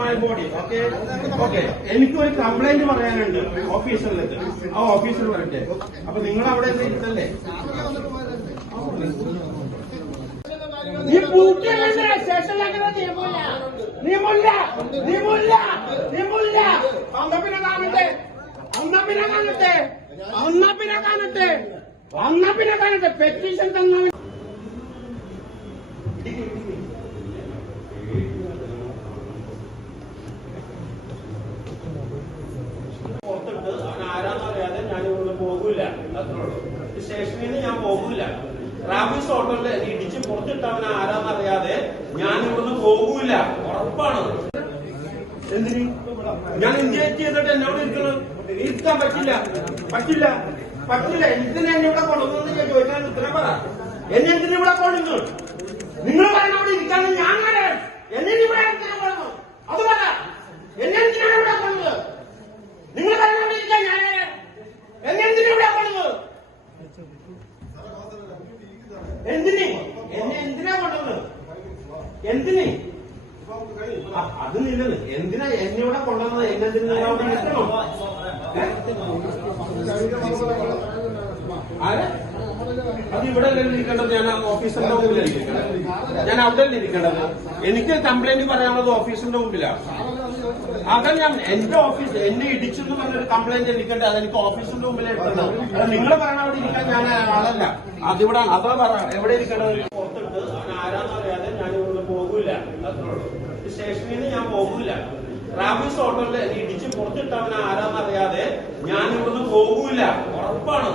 My body okay okay എനിക്ക് ഒരു complaint പറയാനുണ്ട് ഓഫീസറിലേക്ക് ആ ഓഫീസർ വരട്ടെ. അപ്പൊ നിങ്ങൾ അവിടെ ഇരുത്തല്ലേ നീ പൂട്ടിയല്ലേ സ്റ്റേഷനിലേക്ക് നിയമമില്ല. നിയമമില്ല നിയമമില്ല നിയമമില്ല. അന്ന പിന്നെ കാണട്ടെ. അന്ന പിന്നെ കാണട്ടെ. അന്ന പിന്നെ കാണട്ടെ. അന്ന പിന്നെ കാണട്ടെ. പെറ്റീഷൻ തന്ന പുറത്തിട്ട് അവൻ ആരാന്നറിയാതെ ഞാൻ ഇവിടുന്ന് പോകൂല. അത്രേ ഉള്ളൂ സ്റ്റേഷനിൽ നിന്ന് ഞാൻ പോകൂല. റാഫീസ് ഹോട്ടലിൽ ഇടിച്ച് പുറത്തിട്ട് അവൻ ആരാന്നറിയാതെ ഞാൻ ഇവിടുന്ന് പോകൂല. ഉറപ്പാണ്. ഞാൻ ഇൻജക്ട് ചെയ്തിട്ട് എന്നോട് ഇരിക്കണം ഇരിക്കാൻ പറ്റില്ല. പറ്റില്ല. പറ്റില്ല. ഇതിനെ ഇവിടെ കൊണ്ടുവന്നു ഞാൻ ചോദിക്കാൻ ഉത്തരം പറ. എന്നെ എന്തിനാ ഇവിടെ കൊണ്ടുവന്നു നിങ്ങൾ പറഞ്ഞ അവിടെ ഇരിക്കാൻ ഞാൻ ആരാ? എന്നെ ഇവിടെ എന്തിനാ കൊണ്ടുവന്നു അത് പറ എന്നെ എന്തിനാണ് ഇവിടെ കൊണ്ടുവന്നത് നിങ്ങൾ പറഞ്ഞിരിക്കാൻ ഞാൻ ആരാ? എന്നെ എന്തിനാ ഇവിടെ കൊണ്ടുവന്നത് എന്തിന്? എന്നെ എന്തിനാ കൊണ്ടുവന്നത്? എന്തിന്? അത് നിന്നത്. എന്തിനാ എന്നെ ഇവിടെ കൊണ്ടുവന്നത് എന്നെ? അത് ഇവിടെ ഇരിക്കേണ്ടത്? ഞാൻ ഓഫീസറിന്റെ മുമ്പിലല്ലേ ഞാൻ അവിടെ ഇരിക്കേണ്ടത്? എനിക്ക് കംപ്ലൈന്റ് പറയാനുള്ളത് ഓഫീസിന്റെ മുമ്പിലാണ് അതാ ഞാൻ എന്റെ ഓഫീസ് എന്നെ ഇടിച്ചെന്ന് പറഞ്ഞൊരു കംപ്ലൈന്റ് എടുക്കേണ്ടത് അതെനിക്ക് ഓഫീസിന്റെ മുമ്പിൽ എടുക്കുന്നത് അത് നിങ്ങൾ പറയണ അവിടെ ഇരിക്കാൻ ഞാൻ ആളല്ല. അതിവിടെ അതാ പറ എവിടെ ഇരിക്കണത്? പുറത്തിട്ട് ആരാന്നറിയാതെ ഞാൻ ഇവിടെ പോകൂല അത്രേ ഉള്ളൂ. സ്റ്റേഷനിൽ നിന്ന് ഞാൻ പോകൂല റാബിസ് ഹോട്ടലിൽ ഇടിച്ച് പുറത്തിട്ട് അവൻ ആരാന്നറിയാതെ ഞാൻ ഇവിടുന്ന് പോകൂല ഉറപ്പാണ്